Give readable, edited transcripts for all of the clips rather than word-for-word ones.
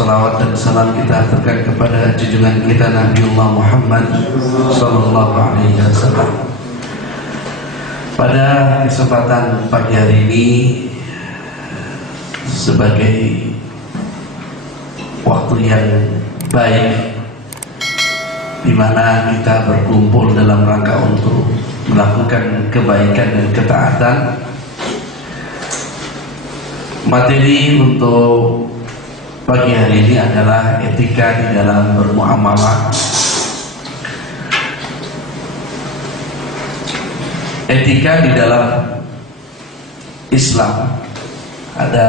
Salawat dan salam kita aturkan kepada junjungan kita Nabiullah Muhammad sallallahu alaihi wasallam. Pada kesempatan pagi hari ini, sebagai waktu yang baik di mana kita berkumpul dalam rangka untuk melakukan kebaikan dan ketaatan, materi untuk pagi hari ini adalah etika di dalam bermuamalah. Etika di dalam Islam. Ada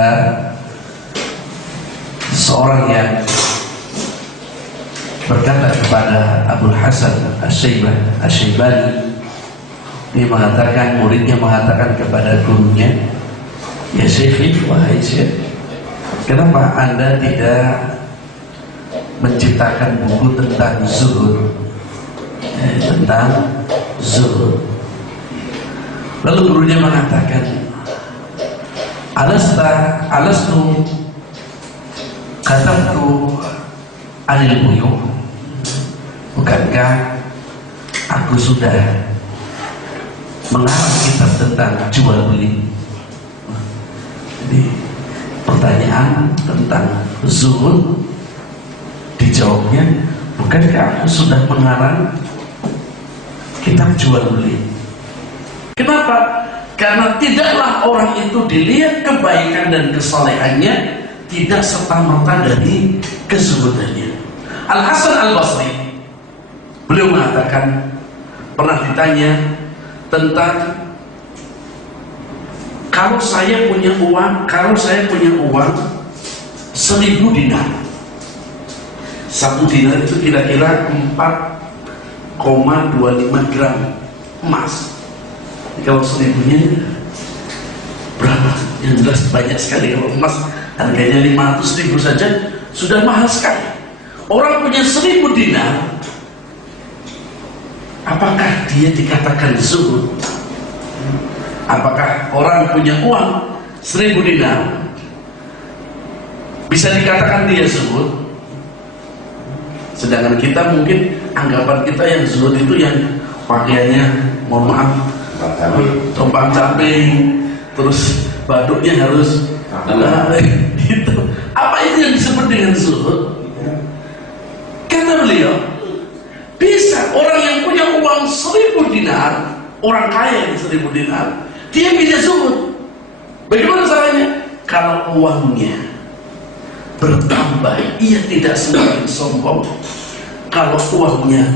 seorang yang berkata kepada Abul Hasan Asy-Syaibani, dia mengatakan, muridnya mengatakan kepada gurunya, ya Syekh, wahai Syekh, kenapa Anda tidak menciptakan buku tentang zuhud? Tentang zuhud. Lalu gurunya mengatakan, alastu katabtu anil buyuh, bukankah aku sudah mengarang kitab tentang jual beli? Jadi pertanyaan tentang zuhud, dijawabnya, bukankah aku sudah mengarang kitab jual beli? Kenapa? Karena tidaklah orang itu dilihat kebaikan dan kesalehannya tidak serta-merta dari kezuhudannya. Al-Hasan Al-Basri, beliau mengatakan, pernah ditanya tentang kalau saya punya uang 1000 dinar. 1 dinar itu kira-kira 4,25 gram emas. Kalau 1000-nya berapa? Yang jelas banyak sekali. Kalau emas harganya 500.000 saja sudah mahal sekali. Orang punya 1000 dinar, apakah dia dikatakan zuhud? Apakah orang punya uang 1000 dinar bisa dikatakan dia zuhud? Sedangkan kita mungkin anggapan kita yang zuhud itu yang pakaiannya, mohon maaf, tompang camping, terus baduknya harus gitu. Apa itu yang disebut dengan zuhud? Kata beliau, bisa orang yang punya uang 1000 dinar, orang kaya yang 1000 dinar, dia bisa zuhud. Bagaimana caranya? Kalau uangnya bertambah, ia tidak semakin sombong. Kalau uangnya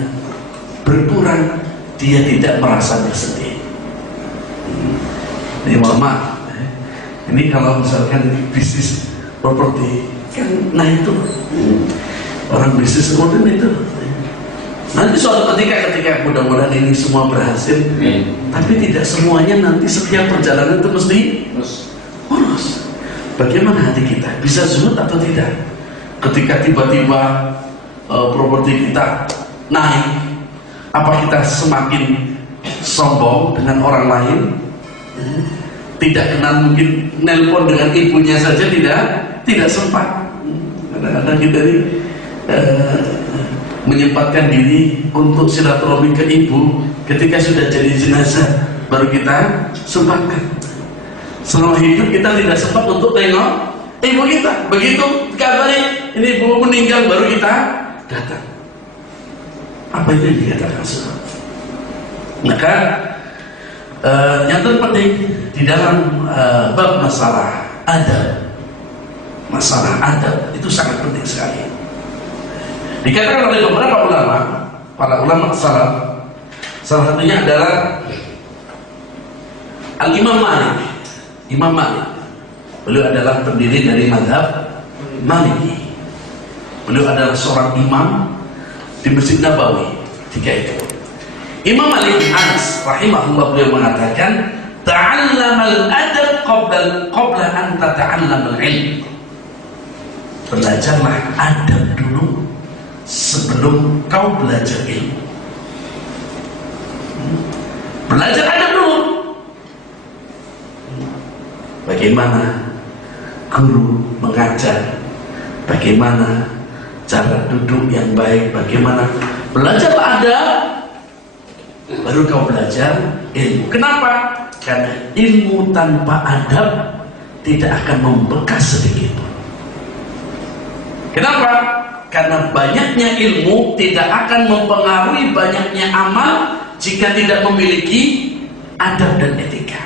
berkurang, dia tidak merasa bersedih. Ini mohon maaf, ini kalau misalkan bisnis properti kan, nah itu orang bisnis modern itu. Nanti suatu ketika mudah-mudahan ini semua berhasil, tapi tidak semuanya nanti setiap perjalanan itu mesti mulus. Bagaimana hati kita? Bisa zuhud atau tidak? Ketika tiba-tiba properti kita naik, apa kita semakin sombong dengan orang lain? Tidak kenal, mungkin nelpon dengan ibunya saja tidak sempat. Kadang-kadang kita ini menyempatkan diri untuk silaturahmi ke ibu ketika sudah jadi jenazah, baru kita sempatkan. Selama hidup kita tidak sempat untuk tengok ibu kita. Begitu kabari ini ibu meninggal, baru kita datang. Apa itu yang dikatakan zuhud? Maka yang terpenting di dalam bab masalah adab, itu sangat penting sekali. Dikatakan oleh beberapa ulama, para ulama salaf, salah satunya adalah Al-Imam Malik. Imam Malik, beliau adalah pendiri dari mazhab Maliki. Beliau adalah seorang imam di Masjid Nabawi ketika itu. Imam Malik bin Anas rahimahullah, beliau mengatakan, ta'allamal adab qabla an tata'allamal ilm. Belajarlah adab dulu sebelum kau belajar ilmu. Belajar adab dulu. Bagaimana guru mengajar bagaimana cara duduk yang baik, bagaimana belajarlah adab, baru kau belajar ilmu. Kenapa? Karena ilmu tanpa adab tidak akan membekas sedikit pun. Kenapa? Karena banyaknya ilmu tidak akan mempengaruhi banyaknya amal jika tidak memiliki adab dan etika.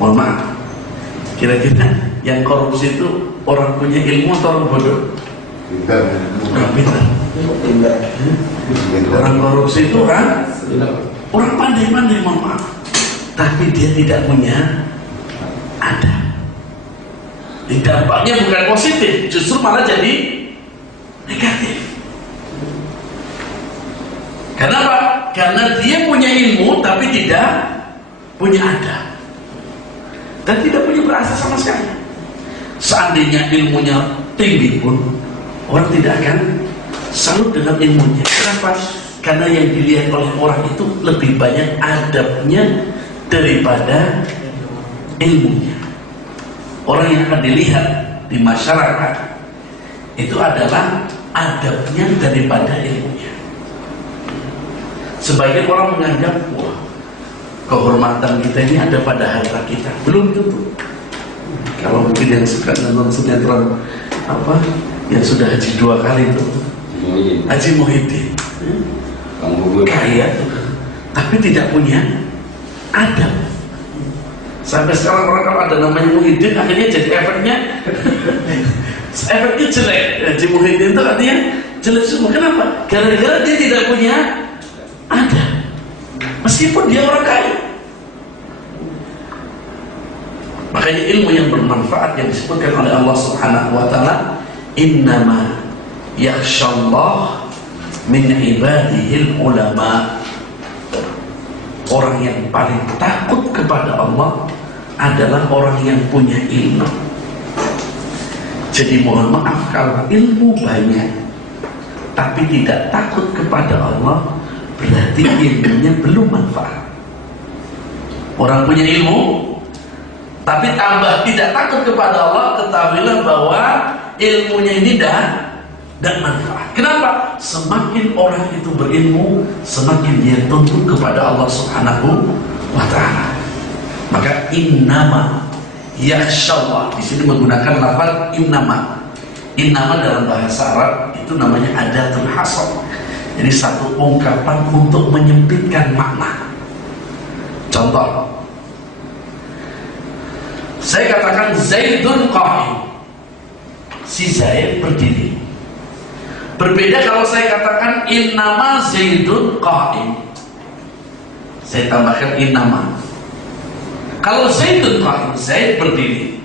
Mohon maaf, kira-kira yang korupsi itu orang punya ilmu atau orang bodoh? Orang pintar. Orang korupsi itu orang pandai-pandai, mohon maaf, tapi dia tidak punya adab. Dampaknya bukan positif, justru malah jadi negatif. Kenapa? Karena dia punya ilmu tapi tidak punya adab dan tidak punya berasa sama sekali. Seandainya ilmunya tinggi pun orang tidak akan salut dengan ilmunya. Kenapa? Karena yang dilihat oleh orang itu lebih banyak adabnya daripada ilmunya. Orang yang akan dilihat di masyarakat itu adalah adabnya daripada ilmunya. Sebagian orang menganggap, wah, kehormatan kita ini ada pada harta kita. Belum tentu. Kalau mungkin yang suka nonton sinetron yang sudah haji 2 kali itu, Haji Muhyiddin, kaya tuh, tapi tidak punya adab. Sampai sekarang orang kalau ada namanya Muhyiddin, akhirnya jadi efeknya jelek. Haji Muhyiddin itu artinya jelek semua. Kenapa? Gara-gara dia tidak punya adab, meskipun dia orang kaya. Makanya ilmu yang bermanfaat yang disebutkan oleh Allah Subhanahu wa taala, innama yakhshallah min ibadihil ulama. Orang yang paling takut kepada Allah adalah orang yang punya ilmu. Jadi mohon maaf kalau ilmu banyak tapi tidak takut kepada Allah, berarti ilmunya belum manfaat. Orang punya ilmu tapi tambah tidak takut kepada Allah, ketahuilah bahwa ilmunya ini dan manfaat. Kenapa? Semakin orang itu berilmu, semakin dia tunduk kepada Allah Subhanahu wa taala. Maka innama yakhshallah di sini menggunakan lafaz innama. Innama dalam bahasa Arab itu namanya adatul hasr. Jadi satu ungkapan untuk menyempitkan makna. Contoh, saya katakan Zaidun qa'im. Si Zaid berdiri. Berbeda kalau saya katakan innama Zaidun qa'im. Saya tambahkan innama. Kalau Zaidun qa'im, Zaid berdiri.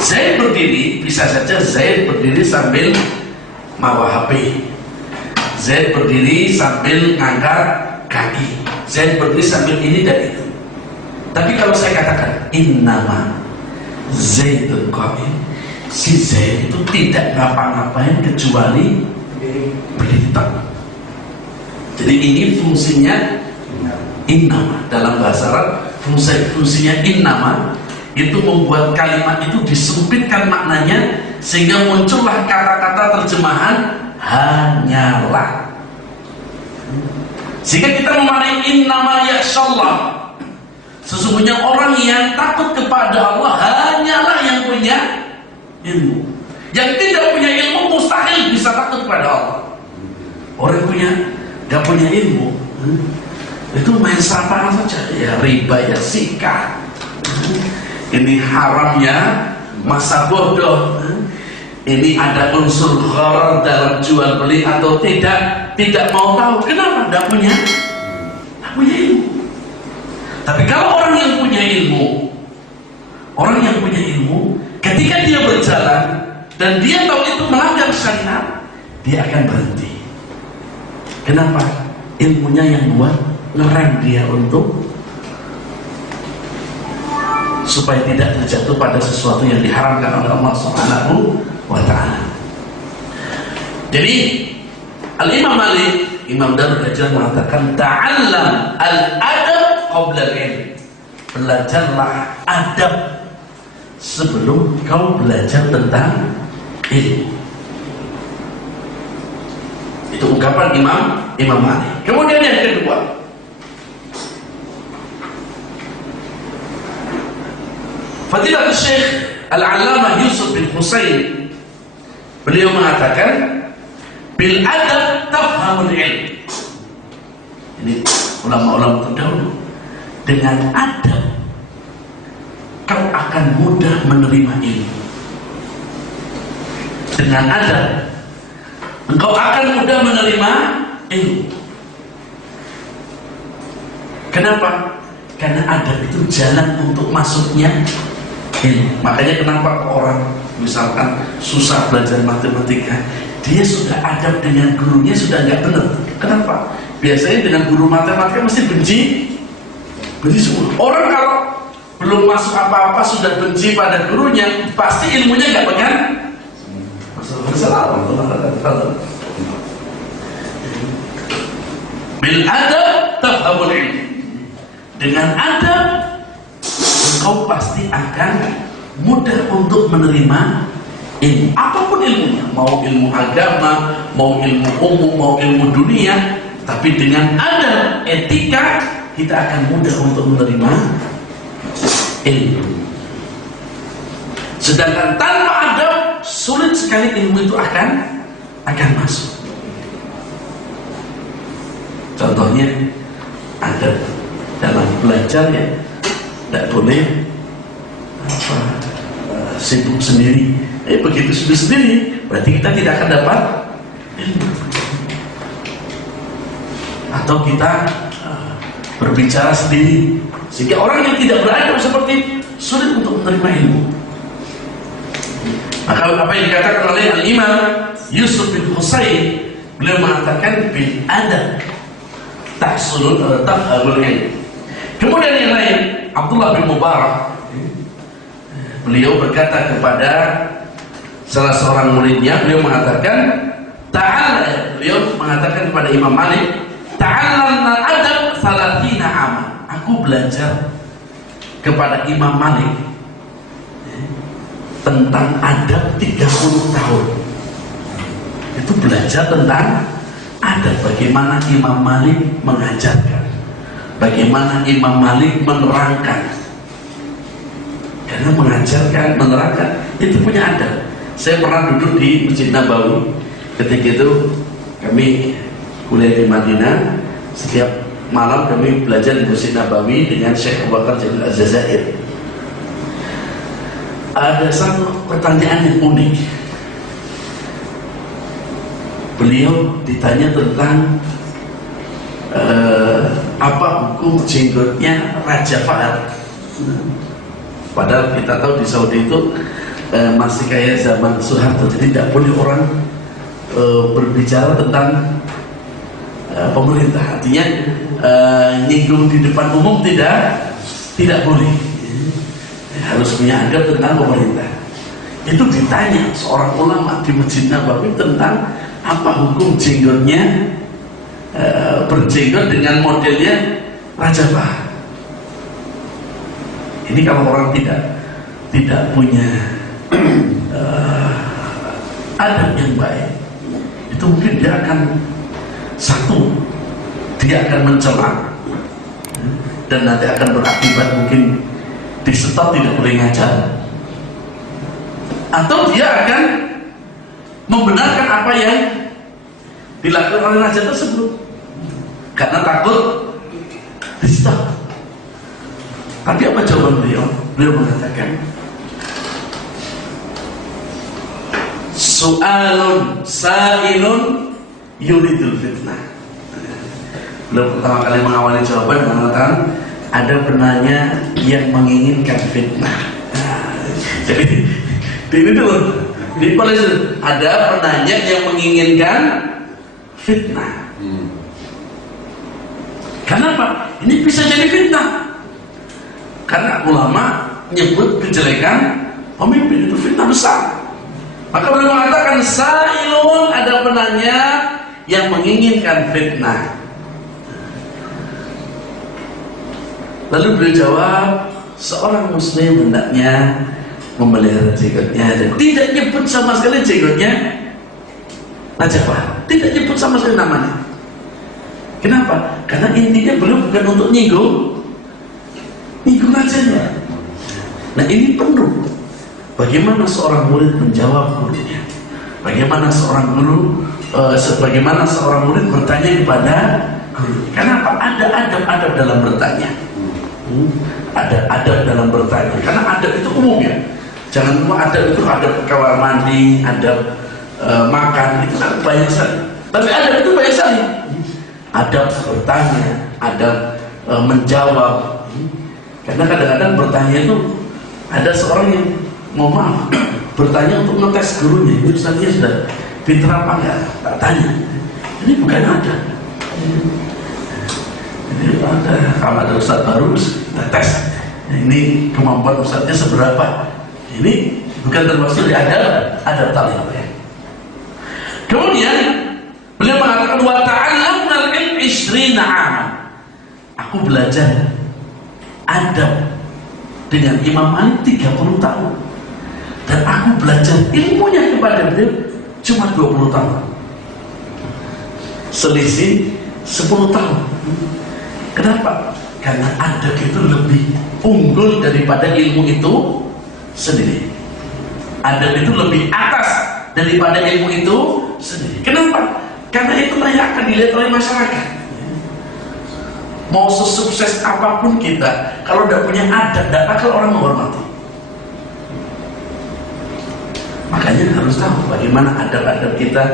Zaid berdiri, bisa saja Zaid berdiri sambil mawa HP. Zaid berdiri sambil ngangkat kaki. Zaid berdiri sambil ini dan itu. Tapi kalau saya katakan innama Zaidun qa'im, si Zaid itu tidak ngapa-ngapain kecuali berdiri. Jadi ini fungsinya innama. Dalam bahasa Arab fungsinya innama itu membuat kalimat itu disempitkan maknanya sehingga muncullah kata-kata terjemahan hanyalah. Sehingga kita memaknai innama yakhshallah, sesungguhnya orang yang takut kepada Allah hanyalah yang punya ilmu. Yang tidak punya ilmu mustahil bisa takut kepada Allah. Orang gak punya ilmu itu main sapaan saja, ya riba, ya sikat, ini haramnya masa bodoh, ini ada unsur gharar dalam jual beli atau tidak mau tahu. Kenapa? Tidak punya ilmu. Tapi kalau orang yang punya ilmu, ketika dia berjalan dan dia tahu itu melanggar syariat, dia akan berhenti. Kenapa? Ilmunya yang buat ngerem dia untuk supaya tidak terjatuh pada sesuatu yang diharamkan oleh Allah Subhanahu wa taala. Jadi Al-Imam Malik, Imam Darul Hijrah mengatakan ta'allam al-adab qabla al-ilm. Belajarlah adab sebelum kau belajar tentang ilmu. Itu ungkapan Imam Malik. Kemudian yang kedua, Fadilatul Syekh Al-Allamah Yusuf bin Husain, beliau mengatakan, bil adab tafhamul ilm. Ini ulama-ulama terdahulu, dengan adab kau akan mudah menerima ilmu. Dengan adab engkau akan mudah menerima ilmu. Kenapa? Karena adab itu jalan untuk masuknya ilmu. Makanya kenapa orang misalkan susah belajar matematika, dia sudah adab dengan gurunya sudah nggak benar. Kenapa? Biasanya dengan guru matematika mesti benci semua. Orang kalau belum masuk apa-apa sudah benci pada gurunya, pasti ilmunya nggak pegang. Bil adab tafhamul ilm. Dengan adab engkau pasti akan mudah untuk menerima ilmu, apapun ilmunya, mau ilmu agama, mau ilmu umum, mau ilmu dunia. Tapi dengan adab, etika, kita akan mudah untuk menerima ilmu. Sedangkan tanpa adab, sulit sekali ilmu itu akan masuk. Contohnya adab dalam belajarnya, tidak boleh sibuk sendiri. Begitu sibuk sendiri, berarti kita tidak akan dapat ilmu. Atau kita berbicara sendiri, sehingga orang yang tidak beradab seperti itu sulit untuk menerima ilmu. Maka apa yang dikatakan oleh Al-Imam Yusuf bin Husain, beliau mengatakan bil adab tahsulul tafhamul ilm. Kemudian yang lain, Abdullah bin Mubarak, beliau berkata kepada salah seorang muridnya, beliau mengatakan, beliau mengatakan kepada Imam Malik, ta'allamna adab 30 aman. Aku belajar kepada Imam Malik tentang adab 30 tahun. Itu belajar tentang adab, bagaimana Imam Malik mengajarkan, bagaimana Imam Malik menerangkan. Karena mengajarkan, menerangkan itu punya adab. Saya pernah duduk di Masjid Nabawi. Ketika itu kami kuliah di Madinah, setiap malam kami belajar di Masjid Nabawi dengan Syekh Abu Bakar Jalil Az-Zazair. Ada satu pertanyaan yang unik. Beliau ditanya tentang apa hukum jenggotnya Raja Fahad. Padahal kita tahu di Saudi itu masih kayak zaman Soeharto, jadi tidak boleh orang berbicara tentang pemerintah. Artinya nyinggung di depan umum tidak boleh. Harus punya adab tentang pemerintah. Itu ditanya seorang ulama di Masjid Nabawi tentang apa hukum jenggotnya berjenggot dengan modelnya Raja Fahad. Ini kalau orang tidak punya adab yang baik, itu mungkin dia akan dia akan mencela, dan nanti akan berakibat mungkin disetop, tidak boleh ngajar, atau dia akan membenarkan apa yang dilakukan oleh raja tersebut karena takut disetop. Tapi apa jawaban beliau? Beliau mengatakan, su'alun sa'ilun yuridul fitnah. Beliau pertama kali mengawali jawaban mengatakan, ada penanya yang menginginkan fitnah. Jadi ini dulu di Palestina ada penanya yang menginginkan fitnah. Kenapa? Ini bisa jadi fitnah. Karena ulama menyebut kejelekan pemimpin itu fitnah besar. Maka beliau mengatakan sa'ilun, ada penanya yang menginginkan fitnah. Lalu beliau jawab, seorang muslim hendaknya memelihara jenggotnya, dan tidak nyebut sama sekali jenggotnya Najafah, tidak nyebut sama sekali namanya. Kenapa? Karena intinya beliau bukan untuk nyinggung aja. Nah ini perlu bagaimana seorang murid menjawab gurunya, bagaimana seorang murid bertanya kepada guru. Kenapa? Ada adab dalam bertanya. Ada adab dalam bertanya. Karena adab itu umum ya. Jangan lupa adab itu adab kamar mandi, adab makan, itu kan banyak sekali. Tapi adab itu banyak sekali. Adab bertanya, adab menjawab. Karena kadang-kadang bertanya itu ada seorang yang mau maaf bertanya untuk ngetes gurunya, ini ustaznya sudah pintar apa enggak, tak tanya. Ini bukan ada. Ini ada, kalau ada ustaz baru kita tes. Ini kemampuan ustaznya seberapa? Ini bukan termasuk di adab talib. Kemudian beliau mengatakan wa ta'allamna al-ilm 20 'aman. Aku belajar adab dengan Imam Malik 30 tahun. Dan aku belajar ilmunya kepada beliau cuma 20 tahun. Selisih 10 tahun. Kenapa? Karena adab itu lebih unggul daripada ilmu itu sendiri. Adab itu lebih atas daripada ilmu itu sendiri. Kenapa? Karena itulah yang akan dilihat oleh masyarakat. Mau sesukses apapun kita, kalau tidak punya adab, tidak bakal orang menghormati. Makanya harus tahu bagaimana adab-adab kita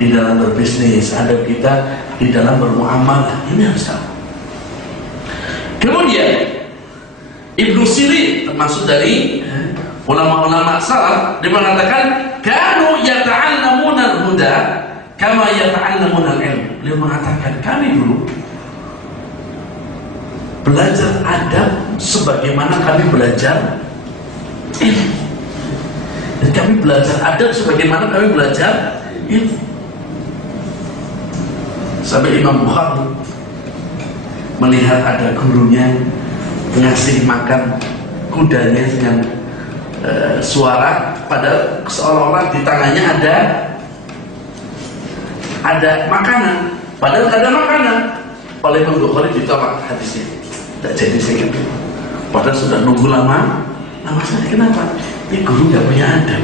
di dalam berbisnis, adab kita di dalam bermuamalah. Ini harus tahu. Kemudian Ibnu Sirin termasuk dari ulama-ulama salaf, dia mengatakan kanu yata'allamuna al-huda kama yata'allamuna al-ilm. Beliau mengatakan kami dulu belajar adab sebagaimana kami belajar ilmu. Dan kami belajar adab sebagaimana kami belajar ilmu. Sampai Imam Bukhari melihat ada gurunya ngasih makan kudanya dengan suara, pada seolah-olah di tangannya ada makanan, padahal ada makanan. Oleh Imam Bukhari ditolak hadisnya, tidak jadi saya gitu. Padahal sudah nunggu lama sekali. Kenapa? Ini guru nggak punya adab,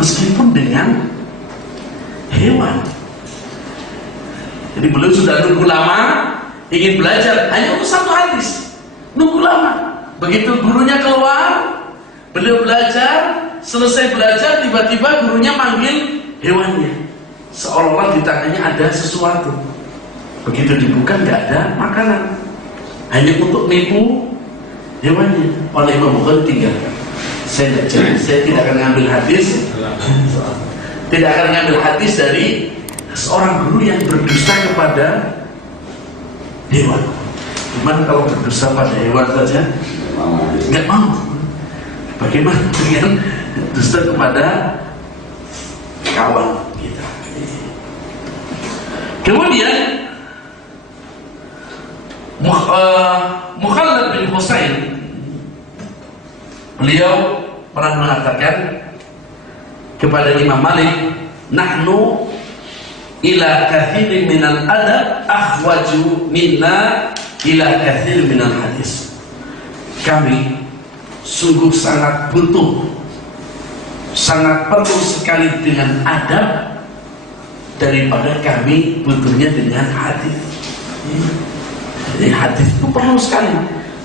meskipun dengan hewan. Jadi beliau sudah nunggu lama, ingin belajar hanya untuk satu hadis, nunggu lama. Begitu gurunya keluar, beliau belajar, selesai belajar, tiba-tiba gurunya manggil hewannya, seolah-olah di tangannya ada sesuatu. Begitu dibuka nggak ada makanan, hanya untuk nipu hewannya. Oleh Imam Bukhari tinggalkan. Saya tidak akan ngambil hadis, tidak akan ngambil hadis dari seorang guru yang berdusta kepada hewan. Gimana kalau berdusta pada hewan saja nggak mau? Bagaimana dengan dusta kepada kawan kita? Kemudian Mukhallad bin Husain, beliau pernah mengatakan kepada Imam Malik, nahnu ila kathirin minal adab akhwaju minna ila kathirin minal hadis. Kami sungguh sangat butuh, sangat perlu sekali dengan adab daripada kami butuhnya dengan hadis. Jadi hadis itu perlu sekali,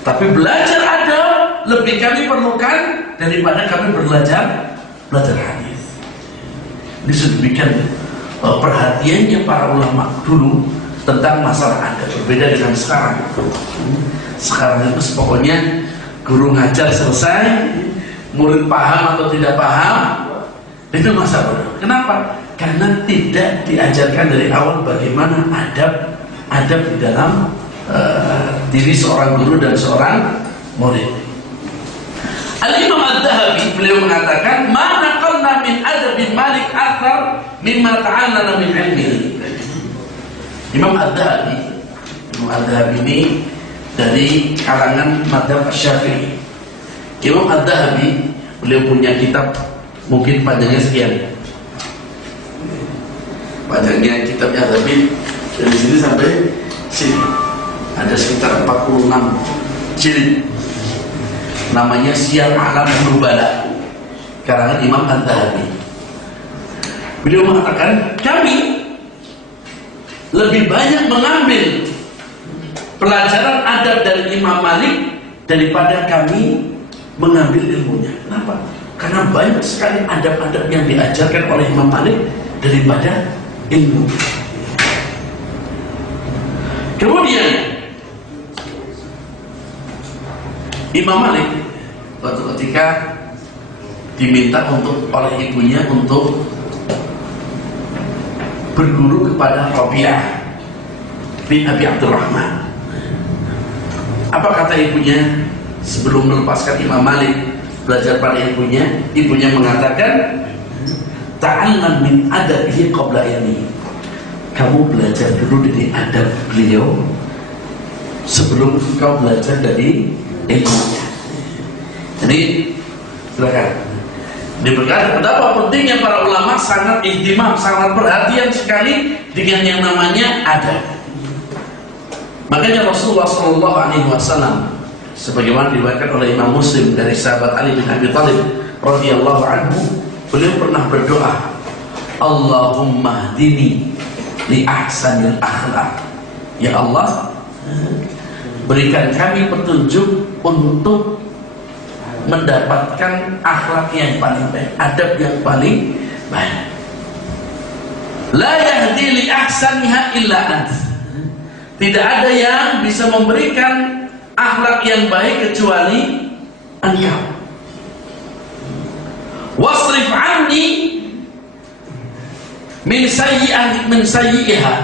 tapi belajar adab lebih kami perlukan daripada kami belajar hadis. Ini sedemikian perhatiannya para ulama dulu tentang masalah adab, berbeda dengan sekarang. Sekarang itu pokoknya guru ngajar selesai, murid paham atau tidak paham itu masalah. Kenapa? Karena tidak diajarkan dari awal bagaimana adab di dalam diri seorang guru dan seorang murid. Al-Imam Adz-Dzahabi beliau mengatakan, "Ma naqalna min adabi Malik akthar mimma ta'allana min ilmihi." Imam Adz-Dzahabi ini dari kalangan mazhab Syafi'i. Imam Adz-Dzahabi Beliau punya kitab, mungkin panjangnya sekian. Panjangnya kitabnya tapi dari sini sampai sini ada sekitar 46 jilid. Namanya Syiar A'lam Nubala, karangan Imam An-Dhahabi. Beliau mengatakan, kami lebih banyak mengambil pelajaran adab dari Imam Malik daripada kami mengambil ilmunya. Kenapa? Karena banyak sekali adab-adab yang diajarkan oleh Imam Malik daripada ilmu. Kemudian Imam Malik waktu ketika diminta oleh ibunya untuk berguru kepada Rabi'ah bin Abi Abdurrahman. Apa kata ibunya sebelum melepaskan Imam Malik belajar pada ibunya? Ibunya mengatakan, ta'allam min adabihi qabla ilmihi. Kamu belajar dulu dari adab beliau sebelum kau belajar dari ilmunya. Jadi silakan. Diberkati betapa pentingnya para ulama, sangat ihtimam, sangat perhatian sekali dengan yang namanya adab. Makanya Rasulullah SAW, sebagaimana diriwayatkan oleh Imam Muslim dari sahabat Ali bin Abi Thalib radhiyallahu anhu, beliau pernah berdoa, Allahumma hdini li ahsanil akhlaq. Ya Allah, berikan kami petunjuk untuk mendapatkan akhlak yang paling baik, adab yang paling baik. La yahdi li ahsaniha illa ant. Tidak ada yang bisa memberikan akhlak yang baik kecuali Engkau. Wasrif anni min sayyi'iha,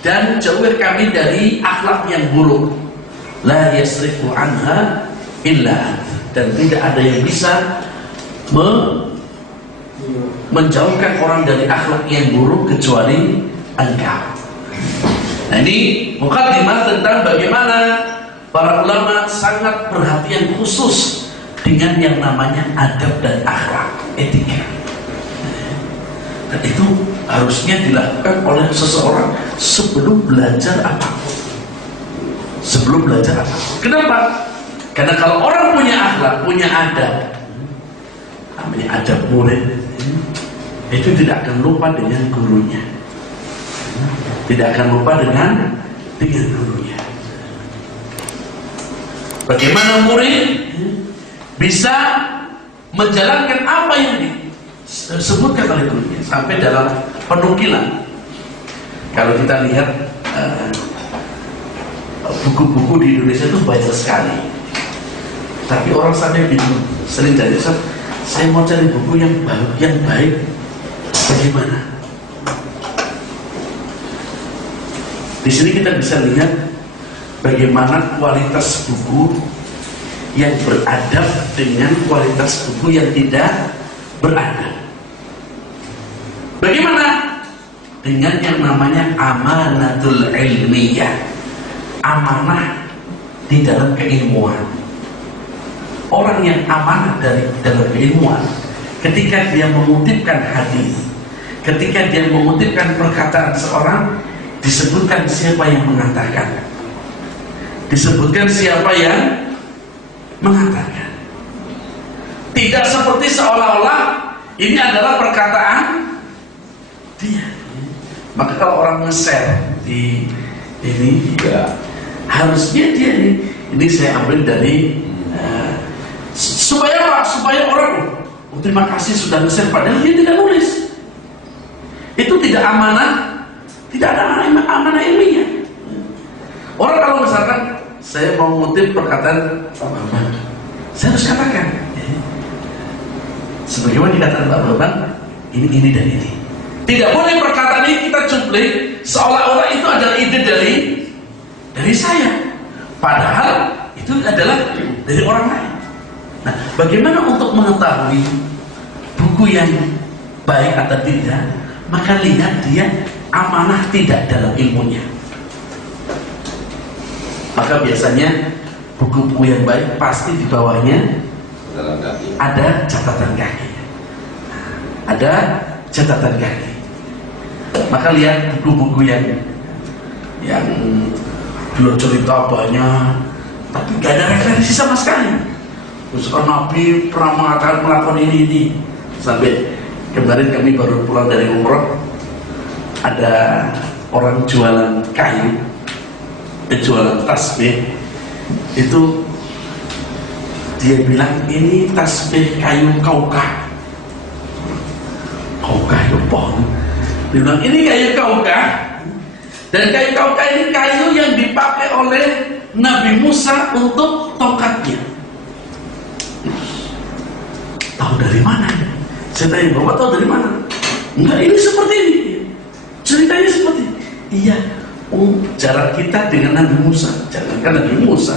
dan jauhi kami dari akhlak yang buruk. La yasrifu anha illa ant. Dan tidak ada yang bisa menjauhkan orang dari akhlak yang buruk kecuali Engkau. Nah, ini mukadimah tentang bagaimana para ulama sangat perhatian khusus dengan yang namanya adab dan akhlak, etika. Dan itu harusnya dilakukan oleh seseorang sebelum belajar apapun. Sebelum belajar apapun. Kenapa? Karena kalau orang punya akhlak, punya adab, namanya adab murid, itu tidak akan lupa dengan gurunya, tidak akan lupa dengan gurunya. Bagaimana murid bisa menjalankan apa yang disebutkan oleh gurunya sampai dalam penukilan. Kalau kita lihat buku-buku di Indonesia itu banyak sekali. Tapi orang sampai bingung, sering jadi, saya mau cari buku yang baik, bagaimana? Di sini kita bisa lihat bagaimana kualitas buku yang beradab dengan kualitas buku yang tidak beradab. Bagaimana? Dengan yang namanya amanatul ilmiyah, amanah di dalam keilmuan. Orang yang amanah dalam keilmuan, ketika dia mengutipkan hadis, ketika dia mengutipkan perkataan seorang, disebutkan siapa yang mengatakan, disebutkan siapa yang mengatakan. Tidak seperti seolah-olah ini adalah perkataan dia. Maka kalau orang nge-share di ini, ya, harusnya dia ini saya ambil dari supaya apa? Supaya orang terima kasih sudah nge-share, padahal dia tidak nulis. Itu tidak amanah, tidak ada amanah ilmiah. Orang kalau misalkan saya mau mengutip perkataan Pak Bambang, saya harus katakan sebagaimana dikatakan Pak Bambang, ini dan ini. Tidak boleh perkataan ini kita cuplik seolah-olah itu adalah ide dari saya, padahal itu adalah dari orang lain. Nah, bagaimana untuk mengetahui buku yang baik atau tidak? Maka lihat dia amanah tidak dalam ilmunya. Maka biasanya buku-buku yang baik pasti di bawahnya dalam kaki. Ada catatan kaki. Ada catatan kaki. Maka lihat buku-buku yang dulu cerita banyak, tapi gak ada referensi sama sekali. Misalkan Nabi pernah mengatakan melakukan ini. Sampai kemarin kami baru pulang dari umroh, ada orang jualan kayu, jualan tasbih. Itu dia bilang ini tasbih kayu kaukah. Kaukah itu pohon. Dia bilang ini kayu kaukah. Dan kayu kaukah ini kayu yang dipakai oleh Nabi Musa untuk tongkatnya. Tahu dari mana? Saya tanya, Bapak tahu dari mana? Enggak, ini seperti ini. Ceritanya seperti ini. Iya. Jarak kita dengan Nabi Musa, jangankan Nabi Musa,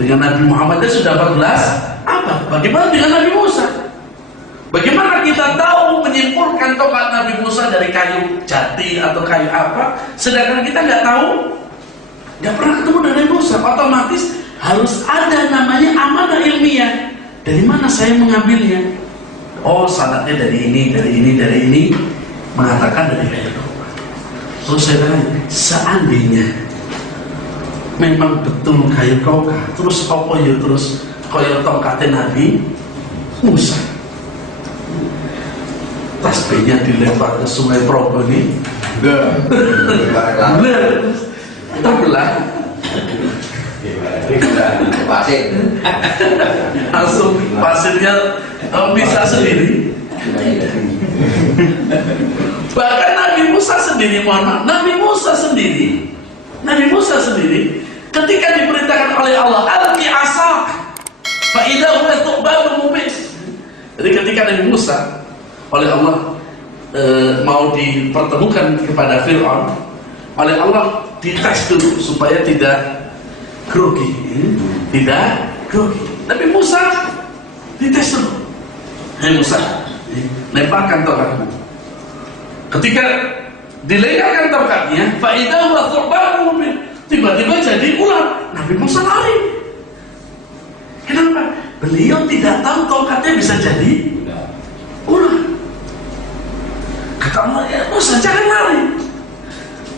dengan Nabi Muhammad sudah 14 abad. Bagaimana dengan Nabi Musa? Bagaimana kita tahu menyimpulkan tongkat Nabi Musa dari kayu jati atau kayu apa, sedangkan kita nggak tahu, nggak pernah ketemu dengan Nabi Musa? Otomatis harus ada namanya amanah ilmiah. Dari mana saya mengambilnya? Oh, sanadnya dari ini, mengatakan dari kayu. Terus saya tanya, seandainya memang betul kayu kaukah, terus apa ya terus kaya tongkatnya Nabi Musa? Tasbihnya dilempar ke Sungai Progo ini, terbelah, pasir, langsung pasirnya bisa sendiri. Bahkan Nabi Musa sendiri, Nabi Musa sendiri ketika diperintahkan oleh Allah, alqi asak fa idza huwa thu'banun mubin. Jadi ketika Nabi Musa oleh Allah mau dipertemukan kepada Fir'aun, oleh Allah dites dulu supaya tidak grogi. Nabi Musa dites dulu. Hai Musa, lemparkan tongkatmu. Ketika diletakkan tongkatnya, fa idza huwa thu'banun mubin, tiba-tiba jadi ular. Nabi Musa lari. Kenapa? Beliau tidak tahu tongkatnya bisa jadi ular. Kata Allah, ya Musa jangan lari,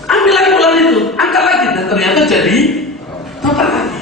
ambil lagi ular itu, angkat lagi, dan ternyata jadi tongkat lagi.